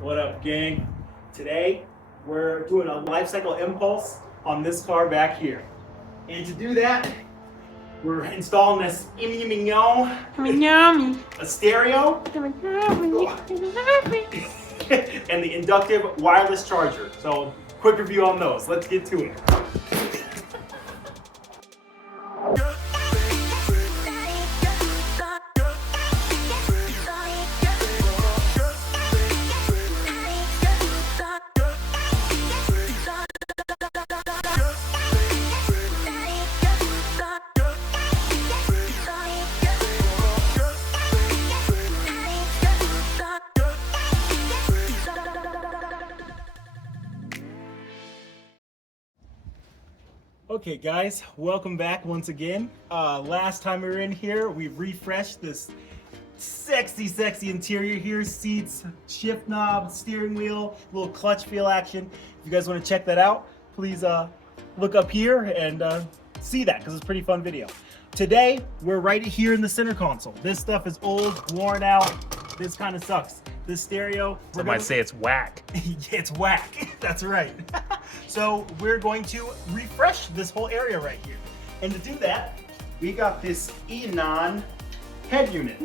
What up, gang? Today, we're doing a life cycle impulse on this car back here. And to do that, we're installing this a stereo and the inductive wireless charger. So, quick review on those. Let's get to it. Okay guys, welcome back once again. Last time we were in here, we refreshed this sexy interior here. Seats, shift knob, steering wheel, little clutch feel action. If you guys want to check that out, please look up here and see that because it's a pretty fun video. Today, we're right here in the center console. This stuff is old, worn out. This kind of sucks. This stereo, Some might say it's whack. It's whack. That's right. So we're going to refresh this whole area right here. And to do that, we got this Enon head unit.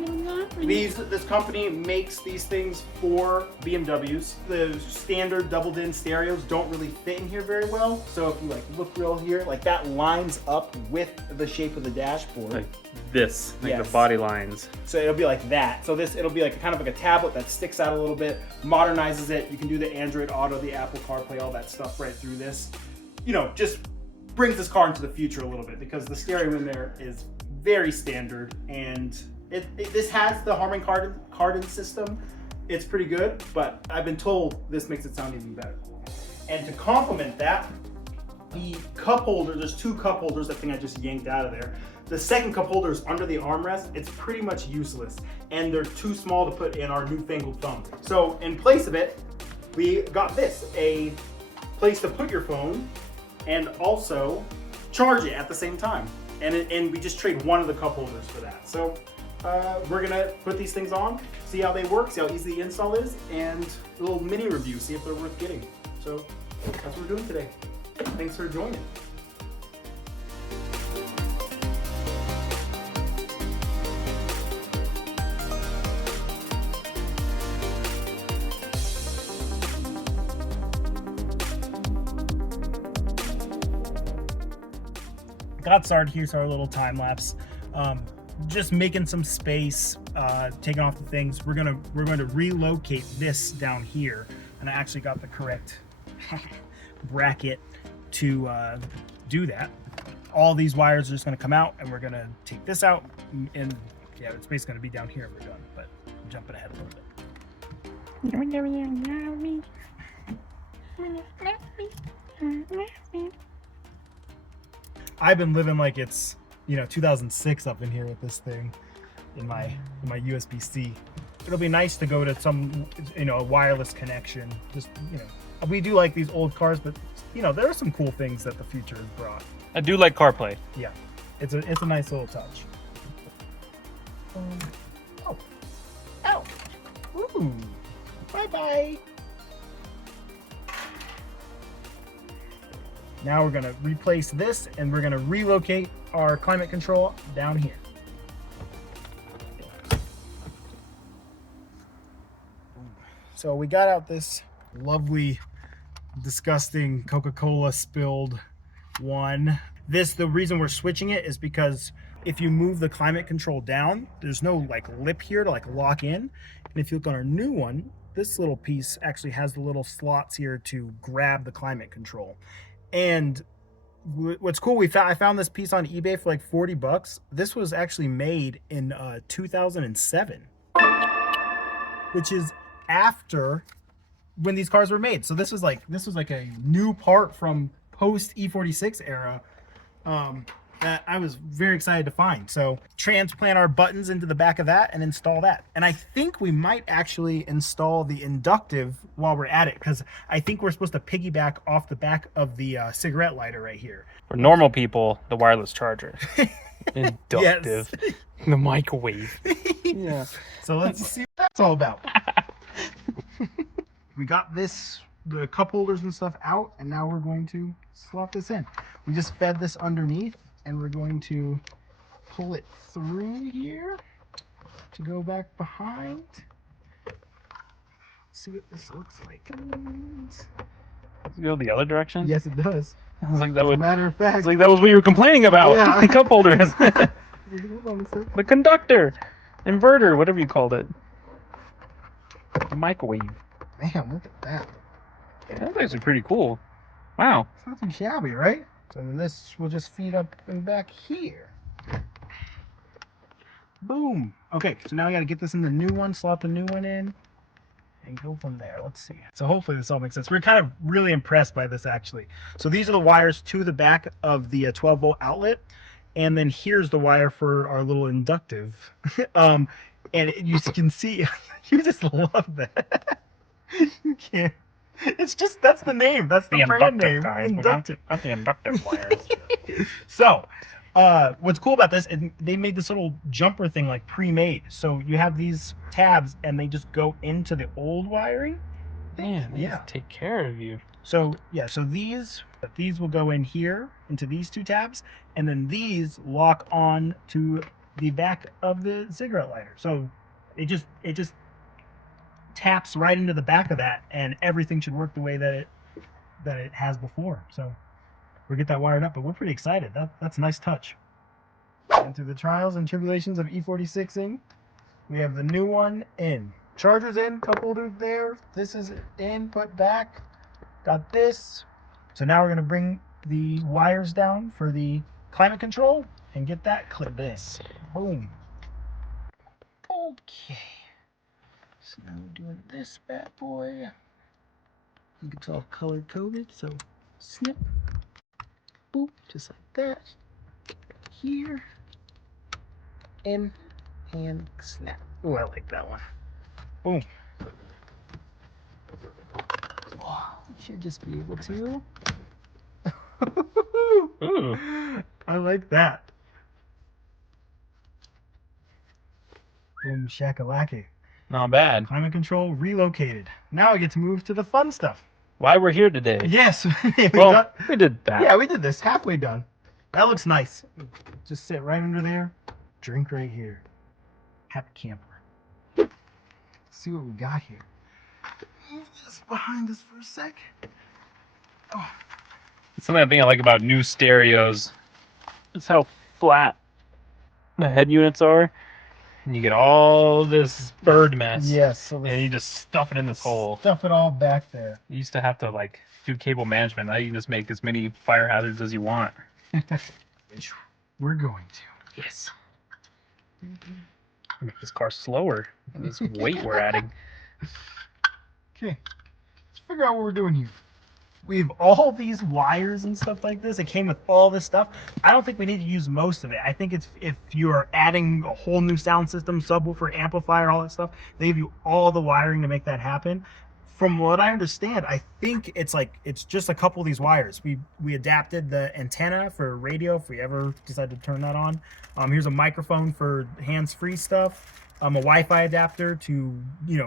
This company makes these things for BMWs. The standard double-din stereos don't really fit in here very well. So if you look real here, that lines up with the shape of the dashboard. Like this, Yes. the body lines. So it'll be like that. So it'll be kind of like a tablet that sticks out a little bit, modernizes it. You can do the Android Auto, the Apple CarPlay, all that stuff right through this. Just brings this car into the future a little bit because the stereo in there is very standard, and this has the Harman Kardon system. It's pretty good, but I've been told this makes it sound even better. And to complement that, the cup holder, there's two cup holders, I think I just yanked out of there. The second cup holder is under the armrest. It's pretty much useless, and they're too small to put in our newfangled phone. So in place of it, we got this, a place to put your phone and also charge it at the same time. And we just trade one of the cup holders for that. So we're gonna put these things on, see how they work, see how easy the install is, and a little mini review, see if they're worth getting. So that's what we're doing today. Thanks for joining. Got started. Here's our little time lapse. Just making some space, taking off the things. We're going to relocate this down here, and I actually got the correct bracket to do that. All these wires are just going to come out, and we're going to take this out, and yeah, it's basically going to be down here and we're done. But I'm jumping ahead a little bit. I've been living like it's 2006 up in here with this thing in my USB-C. It'll be nice to go to some a wireless connection. Just we do like these old cars, but there are some cool things that the future has brought. I do like CarPlay. Yeah, it's a nice little touch. Oh, ooh, bye. Now we're gonna replace this, and we're gonna relocate our climate control down here. So we got out this lovely, disgusting Coca-Cola spilled one. The reason we're switching it is because if you move the climate control down, there's no lip here to lock in. And if you look on our new one, this little piece actually has the little slots here to grab the climate control. And what's cool, I found this piece on eBay for $40. This was actually made in 2007, which is after when these cars were made. So this was like a new part from post E46 era that I was very excited to find. So transplant our buttons into the back of that and install that. And I think we might actually install the inductive while we're at it, because I think we're supposed to piggyback off the back of the cigarette lighter right here. For normal people, the wireless charger. Inductive. Yes. The microwave. Yeah. So let's see what that's all about. we got this, the cup holders and stuff out, and now we're going to slot this in. We just fed this underneath, and we're going to pull it through here to go back behind. See what this looks like. Does it go the other direction? Yes, it does. I was like, that As a would. matter of fact, It's like that was what you were complaining about. Yeah. The cup holders. hold on a sec. The conductor, inverter, whatever you called it. The microwave. Man, look at that. That's actually pretty cool. Wow. It's not too shabby, right? So then this will just feed up and back here. Boom. Okay, so now I got to get this in the new one, slot the new one in, and go from there. Let's see. So hopefully this all makes sense. We're kind of really impressed by this, actually. So these are the wires to the back of the 12-volt outlet, and then here's the wire for our little inductive. And you can see, you just love that. You can't. It's just, that's the name. That's the brand name. Guys, Inductive. not the inductive wires. So, what's cool about this is they made this little jumper thing like pre-made. So you have these tabs and they just go into the old wiring. Man, they Yeah. take care of you. So yeah, so these will go in here into these two tabs, and then these lock on to the back of the cigarette lighter. So it just taps right into the back of that, and everything should work the way that it has before. So we'll get that wired up, but we're pretty excited. That's a nice touch. And through the trials and tribulations of E46ing, we have the new one in. Chargers in, cup holder there. This is in, put back. Got this. So now we're gonna bring the wires down for the climate control and get that clipped in. Boom. Okay. So now we're doing this bad boy. I think it's all color coded, so snip, boop, just like that. Here, in, and snap. Oh, I like that one. Boom. Oh, you should just be able to. Ooh. I like that. Boom shakalaki. Not bad. Climate control relocated. Now I get to move to the fun stuff. Why we're here today? Yes. We did that. Yeah, we did this. Halfway done. That looks nice. Just sit right under there. Drink right here. Happy camper. Let's see what we got here. Move this behind us for a sec. Oh. Something I think I like about new stereos is how flat the head units are. And you get all this bird mess. Yes. So And you just stuff it in this hole. stuff it all back there. You used to have to like do cable management. Now you can just make as many fire hazards as you want. Which we're going to. Yes. Make this car slower. This weight we're adding. Okay. Let's figure out what we're doing here. We have all these wires and stuff like this. It came with all this stuff. I don't think we need to use most of it. I think it's if you are adding a whole new sound system, subwoofer, amplifier, all that stuff, they give you all the wiring to make that happen. From what I understand, I think it's just a couple of these wires. We adapted the antenna for radio if we ever decide to turn that on. Here's a microphone for hands-free stuff. A Wi-Fi adapter to,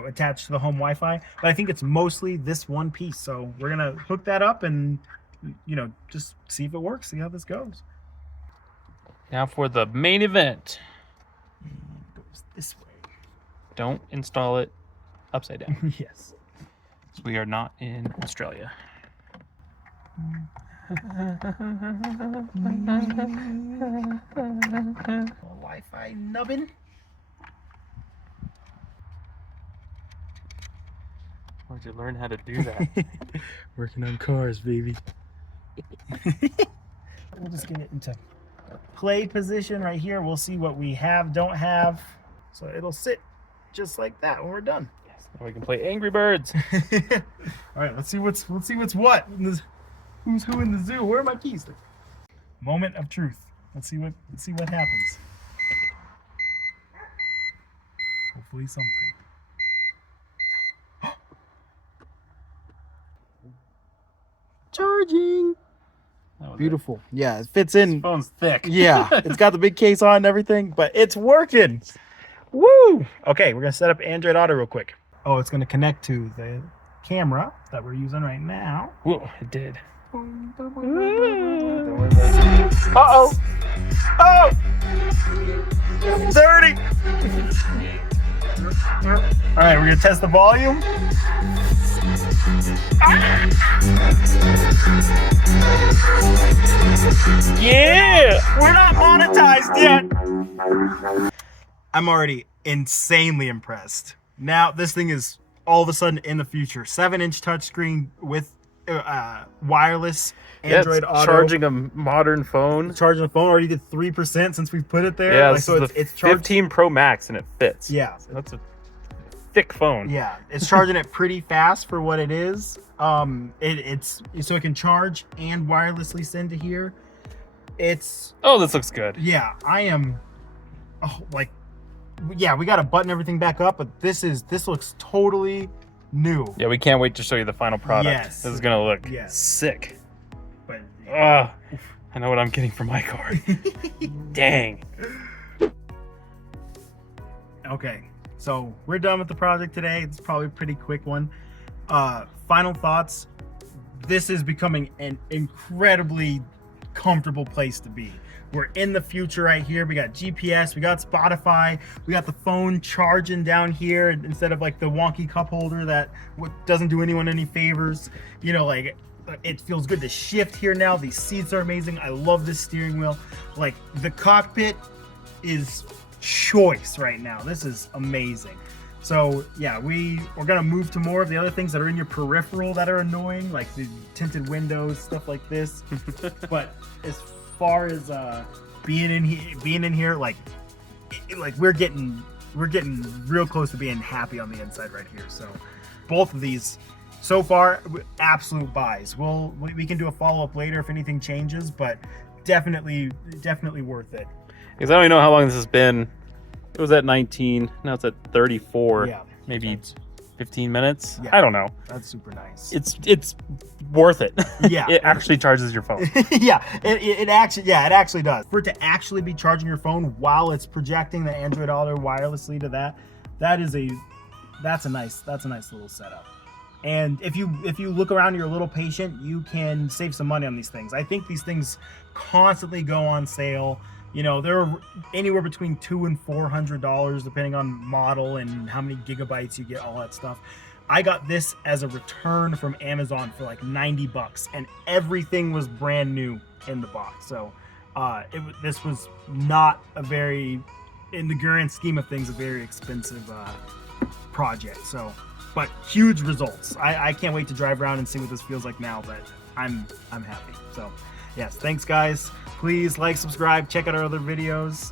attach to the home Wi-Fi. But I think it's mostly this one piece. So we're gonna hook that up and, just see if it works. See how this goes. Now for the main event. And it goes this way. Don't install it upside down. Yes. We are not in Australia. Wi-Fi nubbin. Where'd you learn how to do that? Working on cars, baby. We'll just get it into play position right here. We'll see what we have, don't have. So it'll sit just like that when we're done. Yes. Now we can play Angry Birds. All right, let's see what's what. Who's who in the zoo? Where are my keys? Moment of truth. Let's see what happens. Hopefully something. Charging. Beautiful. Yeah, it fits in. This phone's thick. Yeah, it's got the big case on and everything, but it's working. Woo! Okay, we're gonna set up Android Auto real quick. Oh, it's gonna connect to the camera that we're using right now. Whoa, it did. Uh-oh. Oh! Dirty! All right, we're gonna test the volume. Yeah! We're not monetized yet. I'm already insanely impressed. Now, this thing is all of a sudden in the future. 7-inch touchscreen with wireless Android Auto. Charging a modern phone. Charging the phone already did 3% since we put it there. Yeah, like, so it's charged. 15 Pro Max and it fits. Yeah. So that's a thick phone. Yeah, it's charging it pretty fast for what it is. It's so it can charge and wirelessly send to here. It's Oh, this looks good. yeah, I am like yeah, we got to button everything back up, but this looks totally new. Yeah, we can't wait to show you the final product. Yes. This is gonna look sick. But I know what I'm getting for my car. Dang. Okay, so we're done with the project today. It's probably a pretty quick one. Final thoughts. This is becoming an incredibly comfortable place to be. We're in the future right here. We got GPS, we got Spotify, we got the phone charging down here instead of like the wonky cup holder that doesn't do anyone any favors. You know, like it feels good to shift here now. These seats are amazing. I love this steering wheel. Like the cockpit is choice right now. This is amazing. So yeah, we're gonna move to more of the other things that are in your peripheral that are annoying, like the tinted windows, stuff like this. But as far as being in here, like we're getting real close to being happy on the inside right here. So both of these so far absolute buys. We can do a follow-up later if anything changes, but definitely worth it. Because I don't even know how long this has been. It was at 19, now it's at 34. Yeah, maybe 15 minutes. Yeah. I don't know. That's super nice. It's worth it. Yeah. It actually charges your phone. Yeah, it actually does. For it to actually be charging your phone while it's projecting the Android Auto wirelessly to that's a nice little setup. And if you look around, you're a little patient, you can save some money on these things. I think these things constantly go on sale. You know, they're anywhere between $200 and $400 depending on model and how many gigabytes you get, all that stuff. I got this as a return from Amazon for like $90, and everything was brand new in the box. So this was not a very, in the grand scheme of things, a very expensive project. So, but huge results. I can't wait to drive around and see what this feels like now, but I'm happy. So yes, thanks guys. Please like, subscribe, check out our other videos.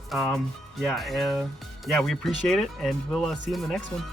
Yeah, we appreciate it, and we'll see you in the next one.